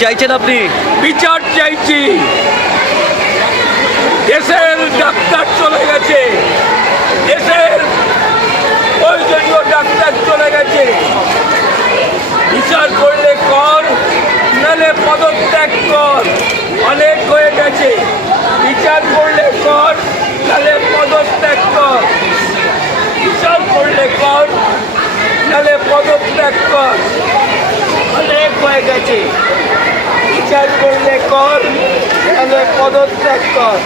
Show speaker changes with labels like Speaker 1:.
Speaker 1: চাইছেন আপনি?
Speaker 2: বিচার চাইছি। দেশের ডাক্তার চলে গেছে। দেশের প্রয়োজনীয় ডাক্তার চলে গেছে। বিচার করলে কর, নালে পদত্যাগ কর। অনেক হয়ে গেছে। বিচার করলে কর, নালে পদত্যাগ কর। বিচার করলে কর, নালে পদত্যাগ কর। অনেক হয়ে গেছে। কর তাহলে পদত্যাগ কর।